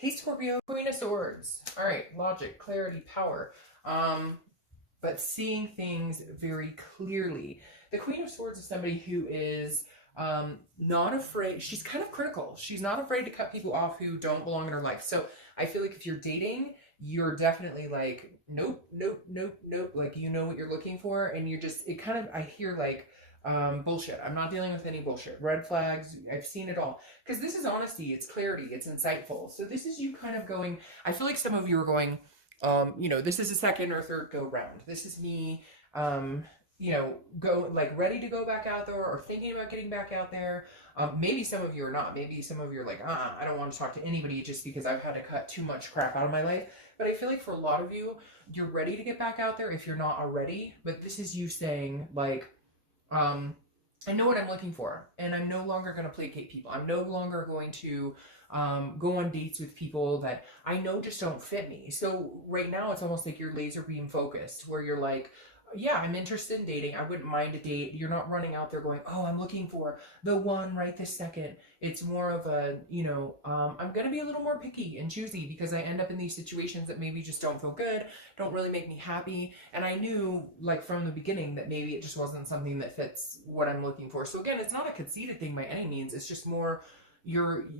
Hey Scorpio, Queen of Swords. All right, logic, clarity, power. But seeing things very clearly. The Queen of Swords is somebody who is not afraid. She's kind of critical. She's not afraid to cut people off who don't belong in her life. So I feel like if you're dating, you're definitely like, nope, nope, nope, nope. Like, you know what you're looking for, and you're just, it kind of, I hear like, bullshit. I'm not dealing with any bullshit. Red flags. I've seen it all. Because this is honesty, it's clarity, it's insightful. So this is you kind of going, I feel like some of you are going, this is a second or third go round. This is me, go like ready to go back out there or thinking about getting back out there. Maybe some of you are not. Maybe some of you are like, I don't want to talk to anybody just because I've had to cut too much crap out of my life. But I feel like for a lot of you, you're ready to get back out there if you're not already. But this is you saying like, I know what I'm looking for, and I'm no longer going to placate people. I'm no longer going to go on dates with people that I know just don't fit me. So right now, it's almost like you're laser beam focused, where you're like, yeah, I'm interested in dating. I wouldn't mind a date. You're not running out there going, oh, I'm looking for the one right this second. It's more of a, I'm going to be a little more picky and choosy because I end up in these situations that maybe just don't feel good, don't really make me happy. And I knew like from the beginning that maybe it just wasn't something that fits what I'm looking for. So again, it's not a conceited thing by any means. It's just more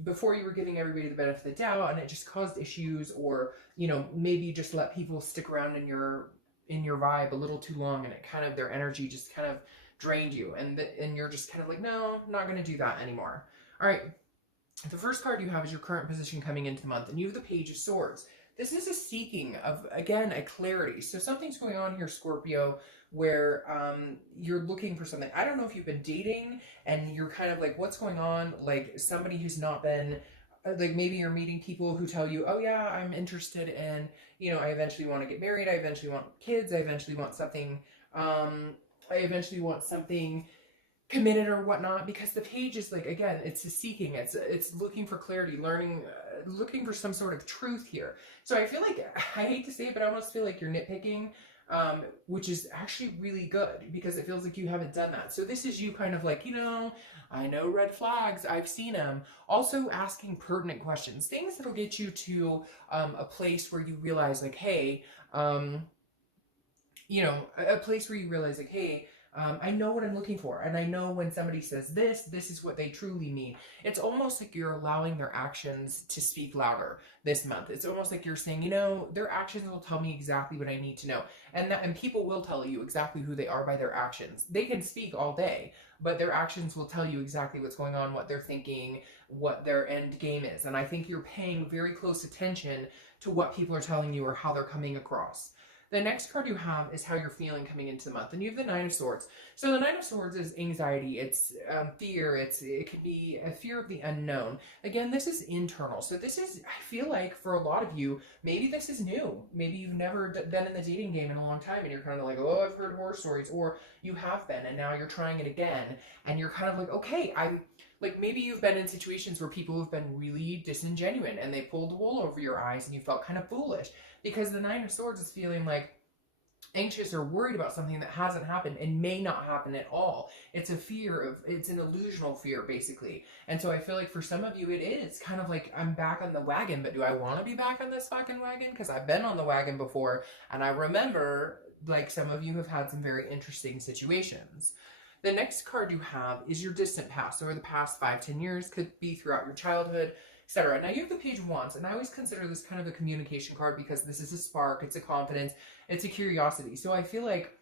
before you were giving everybody the benefit of the doubt and it just caused issues, or, maybe you just let people stick around in your vibe a little too long, and it kind of, their energy just kind of drained you, and you're just kind of like, no, I'm not going to do that anymore. All right, the first card you have is your current position coming into the month, and you have the Page of Swords. This is a seeking of, again, a clarity. So something's going on here, Scorpio, where you're looking for something. I don't know if you've been dating and you're kind of like, what's going on? Like somebody who's not been, like maybe you're meeting people who tell you, oh yeah, I'm interested in, I eventually want to get married. I eventually want kids. I eventually want something, committed or whatnot, because the page is like, again, it's a seeking, it's looking for clarity, learning, looking for some sort of truth here. So I feel like, I hate to say it, but I almost feel like you're nitpicking, which is actually really good because it feels like you haven't done that. So this is you kind of like, I know red flags, I've seen them. Also asking pertinent questions, things that'll get you to a place where you realize like, hey, a place where you realize like, hey, I know what I'm looking for, and I know when somebody says this is what they truly mean. It's almost like you're allowing their actions to speak louder this month. It's almost like you're saying, their actions will tell me exactly what I need to know. And people will tell you exactly who they are by their actions. They can speak all day, but their actions will tell you exactly what's going on, what they're thinking, what their end game is. And I think you're paying very close attention to what people are telling you or how they're coming across. The next card you have is how you're feeling coming into the month, and you have the Nine of Swords. So the Nine of Swords is anxiety, it's fear, it could be a fear of the unknown. Again, this is internal. So this is, I feel like for a lot of you, maybe this is new. Maybe you've never been in the dating game in a long time, and you're kind of like, oh, I've heard horror stories, or you have been, and now you're trying it again, and you're kind of like, okay, like maybe you've been in situations where people have been really disingenuous and they pulled the wool over your eyes and you felt kind of foolish, because the Nine of Swords is feeling like anxious or worried about something that hasn't happened and may not happen at all. It's a fear of, it's an illusional fear basically. And so I feel like for some of you it is kind of like, I'm back on the wagon, but do I want to be back on this fucking wagon? Because I've been on the wagon before, and I remember like some of you have had some very interesting situations. The next card you have is your distant past, or the past 5-10 years, could be throughout your childhood, etc. Now you have the Page of Wands, and I always consider this kind of a communication card because this is a spark, it's a confidence, it's a curiosity. So I feel like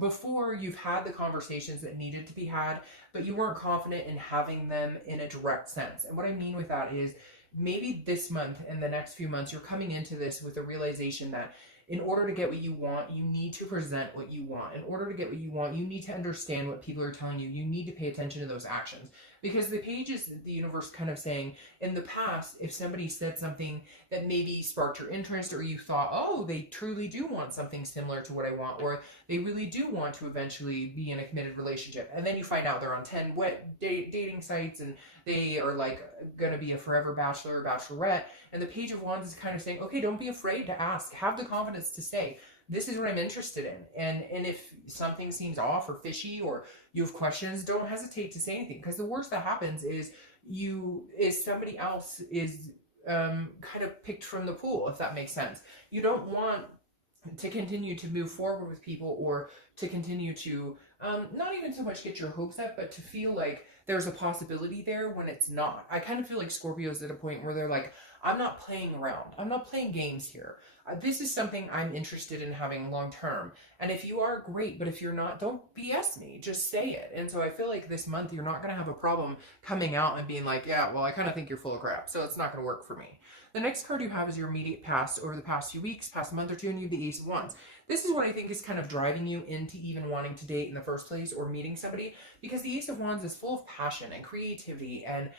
before you've had the conversations that needed to be had, but you weren't confident in having them in a direct sense. And what I mean with that is maybe this month and the next few months, you're coming into this with a realization that in order to get what you want, you need to present what you want. In order to get what you want, you need to understand what people are telling you. You need to pay attention to those actions. Because the page is the universe kind of saying, in the past, if somebody said something that maybe sparked your interest, or you thought, oh, they truly do want something similar to what I want, or they really do want to eventually be in a committed relationship, and then you find out they're on 10 dating sites, and they are like going to be a forever bachelor or bachelorette, and the Page of Wands is kind of saying, okay, don't be afraid to ask. Have the confidence to say, this is what I'm interested in. And if something seems off or fishy, or you have questions, don't hesitate to say anything. Because the worst that happens is somebody else is kind of picked from the pool, if that makes sense. You don't want to continue to move forward with people, or to continue to not even so much get your hopes up, but to feel like there's a possibility there when it's not. I kind of feel like Scorpio's at a point where they're like, I'm not playing around. I'm not playing games here. This is something I'm interested in having long term. And if you are, great. But if you're not, don't BS me. Just say it. And so I feel like this month you're not going to have a problem coming out and being like, yeah, well, I kind of think you're full of crap, so it's not going to work for me. The next card you have is your immediate past, over the past few weeks, past month or two, and you have the Ace of Wands. This is what I think is kind of driving you into even wanting to date in the first place, or meeting somebody, because the Ace of Wands is full of passion and creativity and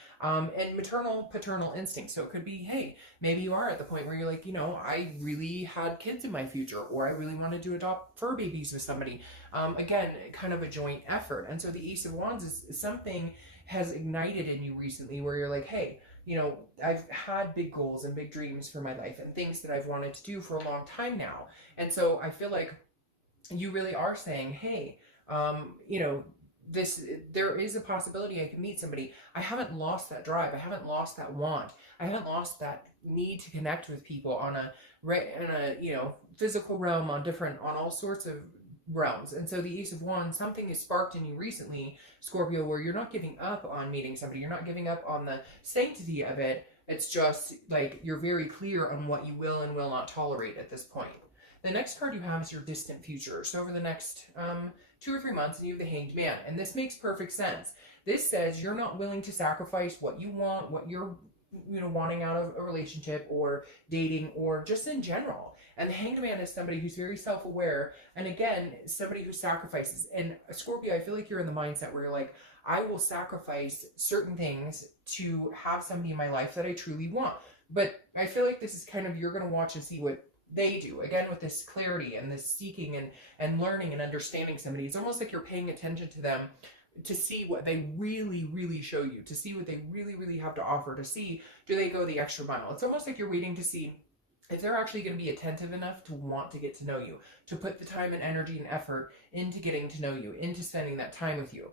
maternal, paternal instincts. So it could be, hey, maybe you are at the point where you're like, you know, I really had kids in my future, or I really wanted to adopt fur babies with somebody. Again, kind of a joint effort. And so the Ace of Wands is something has ignited in you recently where you're like, hey, you know, I've had big goals and big dreams for my life and things that I've wanted to do for a long time now. And so I feel like you really are saying, hey, you know, there is a possibility I can meet somebody. I haven't lost that drive. I haven't lost that want. I haven't lost that need to connect with people on a, you know, physical realm, on all sorts of realms. And so the Ace of Wands, something is sparked in you recently, Scorpio, where you're not giving up on meeting somebody. You're not giving up on the sanctity of it. It's just like you're very clear on what you will and will not tolerate at this point. The next card you have is your distant future. So over the next 2 or 3 months, you have the Hanged Man. And this makes perfect sense. This says you're not willing to sacrifice what you want, what you're, you know, wanting out of a relationship or dating or just in general. And the Hanged Man is somebody who's very self-aware, and again, somebody who sacrifices. And Scorpio, I feel like you're in the mindset where you're like, I will sacrifice certain things to have somebody in my life that I truly want. But I feel like this is kind of, you're going to watch and see what they do. Again, with this clarity and this seeking and learning and understanding somebody. It's almost like you're paying attention to them to see what they really, really show you, to see what they really, really have to offer, to see, do they go the extra mile? It's almost like you're waiting to see if they're actually going to be attentive enough to want to get to know you, to put the time and energy and effort into getting to know you, into spending that time with you.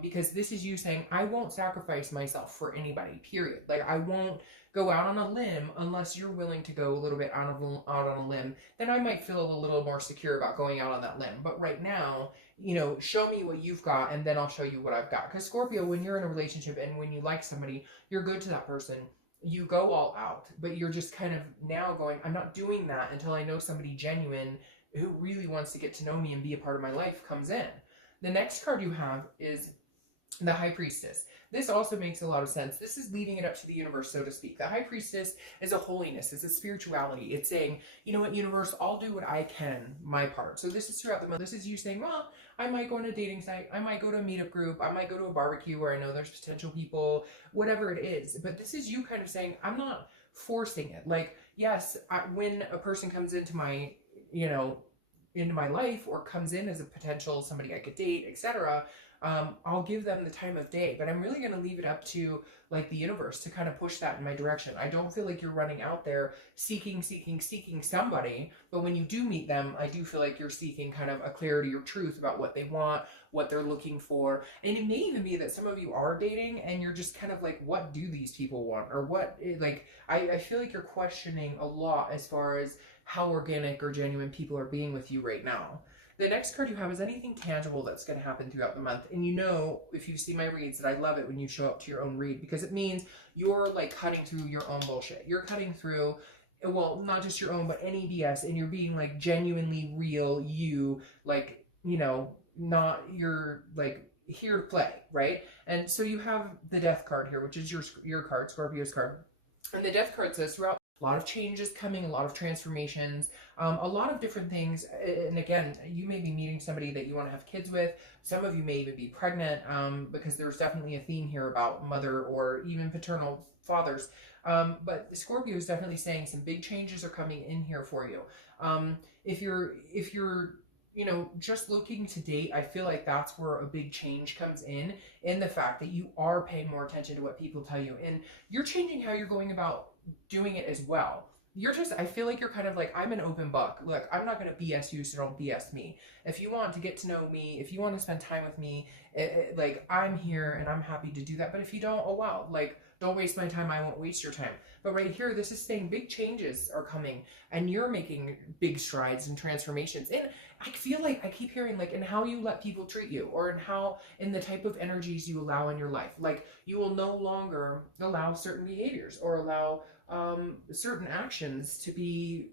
Because this is you saying, I won't sacrifice myself for anybody, period. Like, I won't go out on a limb unless you're willing to go a little bit out on a limb. Then I might feel a little more secure about going out on that limb. But right now, you know, show me what you've got, and then I'll show you what I've got. Because Scorpio, when you're in a relationship and when you like somebody, you're good to that person. You go all out, but you're just kind of now going, I'm not doing that until I know somebody genuine who really wants to get to know me and be a part of my life comes in. The next card you have is the High Priestess. This also makes a lot of sense. This is leaving it up to the universe, so to speak. The High Priestess is a holiness. It's a spirituality. It's saying, you know what, universe, I'll do what I can, my part. So this is throughout the month. This is you saying, well, I might go on a dating site. I might go to a meetup group. I might go to a barbecue where I know there's potential people, whatever it is. But this is you kind of saying, I'm not forcing it. Like, yes, when a person comes into my, you know, into my life or comes in as a potential somebody I could date, etc., I'll give them the time of day, but I'm really going to leave it up to like the universe to kind of push that in my direction. I don't feel like you're running out there seeking somebody, but when you do meet them, I do feel like you're seeking kind of a clarity or truth about what they want, what they're looking for. And it may even be that some of you are dating and you're just kind of like, what do these people want? Or what, like, I feel like you're questioning a lot as far as how organic or genuine people are being with you right now. The next card you have is anything tangible that's going to happen throughout the month. And you know, if you see my reads, that I love it when you show up to your own read, because it means you're like cutting through your own bullshit. You're cutting through, well, not just your own, but any BS, and you're being like genuinely real you, like, you know, not you're like here to play, right? And so you have the Death card here, which is your card, Scorpio's card. And the Death card says throughout, a lot of changes coming, a lot of transformations, a lot of different things. And again, you may be meeting somebody that you want to have kids with. Some of you may even be pregnant, because there's definitely a theme here about mother or even paternal fathers. But Scorpio is definitely saying some big changes are coming in here for you. If you're, you know, just looking to date, I feel like that's where a big change comes in the fact that you are paying more attention to what people tell you. And you're changing how you're going about doing it as well. You're just, I feel like you're kind of like, I'm an open book. Look, I'm not going to BS you, so don't BS me. If you want to get to know me, if you want to spend time with me, Like, I'm here and I'm happy to do that. But if you don't, oh wow, like, don't waste my time. I won't waste your time. But right here, this is saying big changes are coming and you're making big strides and transformations. And I feel like I keep hearing, like, in how you let people treat you, or in the type of energies you allow in your life. Like, you will no longer allow certain behaviors or allow certain actions to be,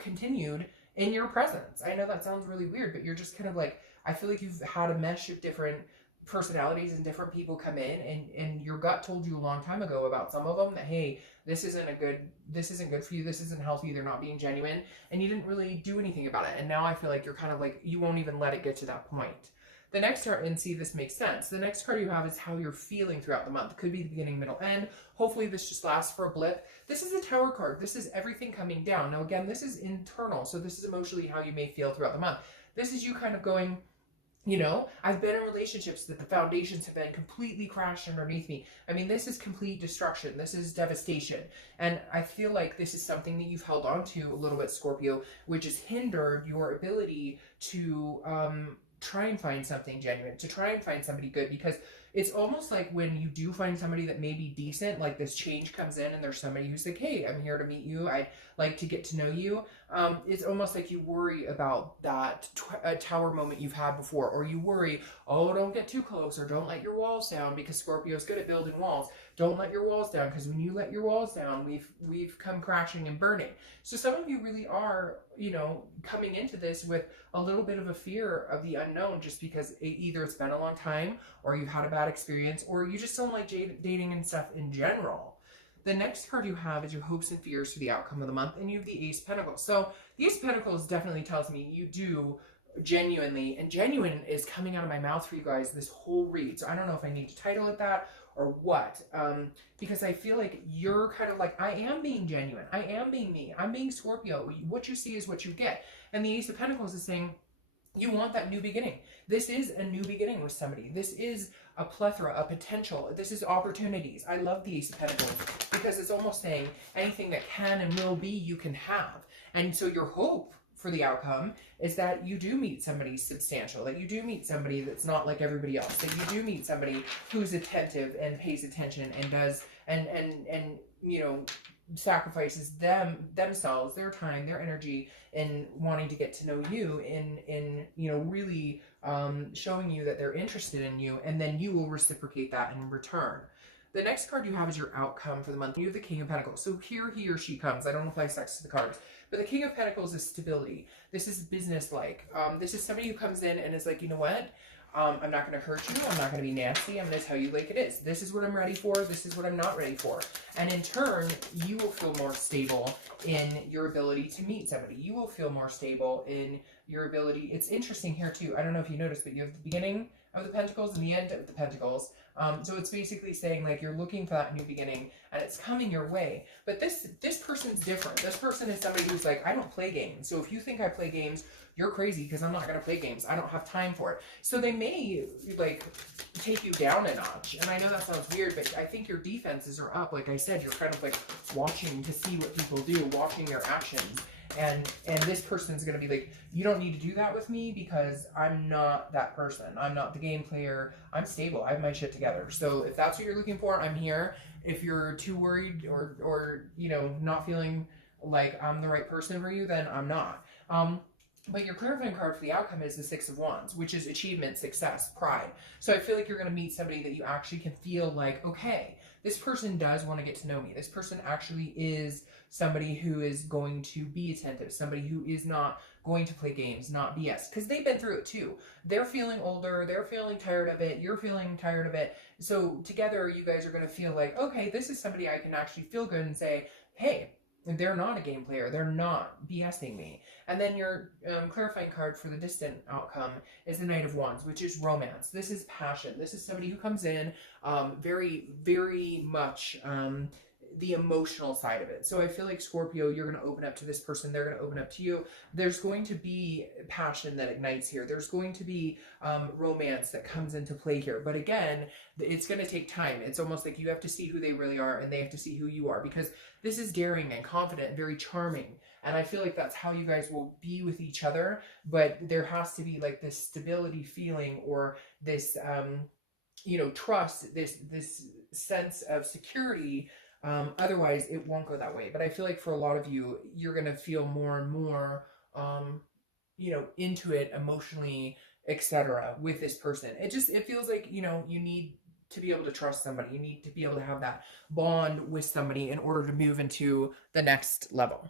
continued in your presence. I know that sounds really weird, but you're just kind of like, I feel like you've had a mesh of different personalities and different people come in, and your gut told you a long time ago about some of them that, hey, this isn't good for you, this isn't healthy, they're not being genuine, and you didn't really do anything about it. And now I feel like you're kind of like, you won't even let it get to that point. The next card, and see, this makes sense. The next card you have is how you're feeling throughout the month. It could be the beginning, middle, end. Hopefully this just lasts for a blip. This is a Tower card. This is everything coming down. Now again, this is internal, so this is emotionally how you may feel throughout the month. This is you kind of going, I've been in relationships that the foundations have been completely crashed underneath me. I mean, this is complete destruction. This is devastation. And I feel like this is something that you've held on to a little bit, Scorpio, which has hindered your ability to try and find something genuine, to try and find somebody good, because it's almost like when you do find somebody that may be decent, like this change comes in and there's somebody who's like, hey, I'm here to meet you, I'd like to get to know you. It's almost like you worry about that Tower moment you've had before, or you worry, oh, don't get too close, or don't let your walls down, because Scorpio's good at building walls. Don't let your walls down, because when you let your walls down, we've come crashing and burning. So some of you really are, coming into this with a little bit of a fear of the unknown, just because either it's been a long time, or you've had a bad experience, or you just don't like dating and stuff in general. The next card you have is your hopes and fears for the outcome of the month, and you have the Ace of Pentacles. So the Ace of Pentacles definitely tells me you do genuinely, and genuine is coming out of my mouth for you guys this whole read. So I don't know if I need to title it that or what, because I feel like you're kind of like, I am being genuine, I am being me, I'm being Scorpio. What you see is what you get. And the Ace of Pentacles is saying, you want that new beginning. This is a new beginning with somebody. This is a plethora, a potential. This is opportunities. I love the Ace of Pentacles because it's almost saying anything that can and will be, you can have. And so your hope for the outcome is that you do meet somebody substantial, that you do meet somebody that's not like everybody else, that you do meet somebody who's attentive and pays attention and does, and sacrifices themselves, their time, their energy in wanting to get to know you, in really showing you that they're interested in you, and then you will reciprocate that in return. The next card you have is your outcome for the month. You have the King of Pentacles. So here he or she comes. I don't apply sex to the cards. But the King of Pentacles is stability. This is business-like. This is somebody who comes in and is like, you know what? I'm not going to hurt you. I'm not going to be nasty. I'm going to tell you like it is. This is what I'm ready for. This is what I'm not ready for. And in turn, you will feel more stable in your ability to meet somebody. You will feel more stable in your ability. It's interesting here too. I don't know if you noticed, but you have the beginning of the Pentacles and the end of the Pentacles. So it's basically saying like you're looking for that new beginning and it's coming your way. But this person's different. This person is somebody who's like, I don't play games. So if you think I play games, you're crazy, because I'm not going to play games. I don't have time for it. So they may like take you down a notch. And I know that sounds weird, but I think your defenses are up. Like I said, you're kind of like watching to see what people do, watching their actions. And this person's going to be like, you don't need to do that with me because I'm not that person. I'm not the game player. I'm stable. I have my shit together. So if that's what you're looking for, I'm here. If you're too worried or not feeling like I'm the right person for you, then I'm not. But your clarifying card for the outcome is the Six of Wands, which is achievement, success, pride. So I feel like you're going to meet somebody that you actually can feel like, okay, this person does want to get to know me. This person actually is somebody who is going to be attentive, somebody who is not going to play games, not BS, because they've been through it too. They're feeling older, they're feeling tired of it, you're feeling tired of it. So together you guys are going to feel like, okay, this is somebody I can actually feel good and say, hey, they're not a game player. They're not BSing me. And then your clarifying card for the distant outcome is the Knight of Wands, which is romance. This is passion. This is somebody who comes in very, very much the emotional side of it. So I feel like Scorpio, you're going to open up to this person, they're going to open up to you. There's going to be passion that ignites here. There's going to be romance that comes into play here. But again, it's going to take time. It's almost like you have to see who they really are and they have to see who you are, because this is daring and confident and very charming. And I feel like that's how you guys will be with each other. But there has to be like this stability feeling, or this, you know, trust, this sense of security. Otherwise it won't go that way. But I feel like for a lot of you, you're going to feel more and more, you know, into it emotionally, etc. with this person. It feels like, you know, you need to be able to trust somebody. You need to be able to have that bond with somebody in order to move into the next level.